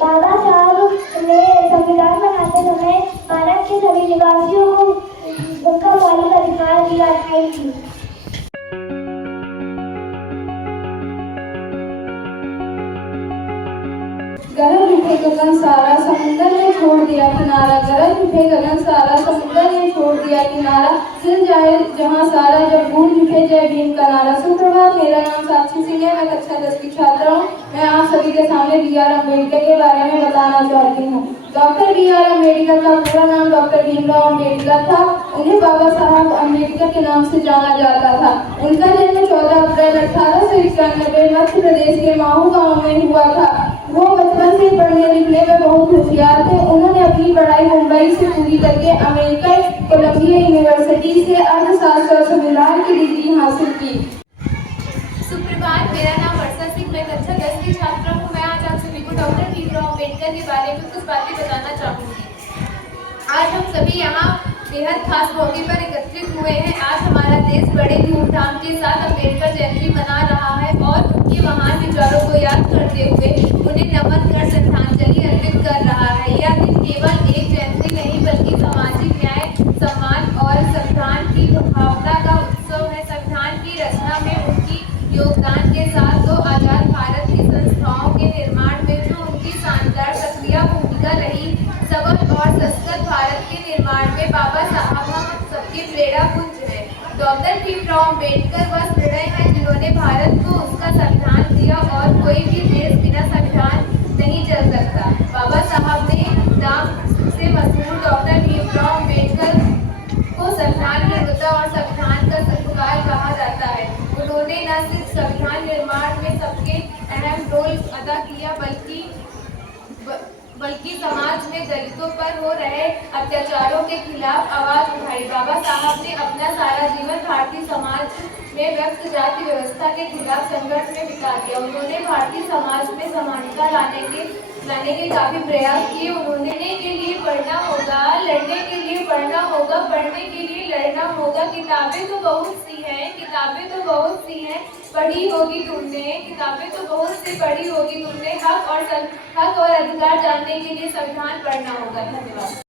बाबा साहब ने संविधान बनाते समय भारत के सभी निवासियों को उनका मौलिक अधिकार दिया। Thank you. गगन उठे गगन सारा समुंदर ने छोड़ दिया किनारा, गगन उठे गगन सारा समुंदर ने छोड़ दिया किनारा, सिल जाए जहां सारा जब गूंज उठे जय भीम का नारा। सुप्रभात, मेरा नाम साक्षी सिंह है, मैं कक्षा 10 की छात्रा हूँ। मैं आप सभी के सामने B.R. अम्बेडकर के बारे में बताना चाहती हूँ। Doctor B.R. अम्बेडकर का पूरा नाम डॉक्टर भीमराव अम्बेडकर था। उन्हें बाबा साहब अम्बेडकर के नाम से जाना जाता था। उनका जन्म 14 अप्रैल 1891 मध्य प्रदेश के महू गाँव में हुआ था। वो बचपन से पढ़ने लिखने में बहुत होशियार थे। उन्होंने अपनी पढ़ाई मुंबई से पूरी करके अमेरिकन कोलंबिया यूनिवर्सिटी से अर्थशास्त्र और संविधान की डिग्री हासिल की। सुप्रभात, मेरा नाम वर्षा सिंह, मैं कक्षा 10 की छात्रा हूँ। मैं आज आप सभी को डॉक्टर भीमराव अम्बेडकर के बारे में कुछ बातें बताना चाहूँगी। आज हम सभी यहाँ बेहद खास मौके पर एकत्रित हुए हैं। आज हमारा देश बड़े धूमधाम के साथ अम्बेडकर जयंती मना रहा है और उनके महान विचारों को याद करते हुए उन्हें नमन कर श्रद्धांजलि अर्पित कर रहा है। यह दिन केवल एक जयंती नहीं बल्कि सामाजिक न्याय, सम्मान और संविधान की भावना का उत्सव है। संविधान की रचना में उनकी योगदान के साथ तो आजाद भारत की संस्थाओं के निर्माण में जो उनकी शानदार सक्रिय भूमिका रही, सबल और सशक्त भारत के निर्माण में बाबा साहब हम सबके प्रेरणा पुंज हैं। डॉक्टर भीमराव अम्बेडकर वह हृदय हैं जिन्होंने भारत को उसका संविधान दिया और कोई भी देश बिना संविधान नहीं चल सकता। बाबा साहब ने नाम से मशहूर डॉक्टर भीमराव अम्बेडकर को संविधान निर्माता और संविधान का सत्कार कहा जाता है। उन्होंने न सिर्फ संविधान निर्माण में सबके अहम रोल अदा किया बल्कि समाज में दलितों पर हो रहे अत्याचारों के खिलाफ आवाज उठाई। बाबा साहब ने अपना सारा जीवन भारतीय समाज में व्यक्त जाति व्यवस्था के खिलाफ संघर्ष में बिता दिया। उन्होंने भारतीय समाज में समानता लाने के काफी प्रयास किए। उन्होंने के लिए पढ़ना होगा, लड़ने के लिए पढ़ना होगा, पढ़ने के लिए लड़ना होगा। किताबें तो बहुत सी हैं, किताबें तो बहुत सी हैं, पढ़ी होगी तुमने, किताबें तो बहुत सी पढ़ी होगी तुमने। हक और अधिकार जानने के लिए संविधान पढ़ना होगा। धन्यवाद।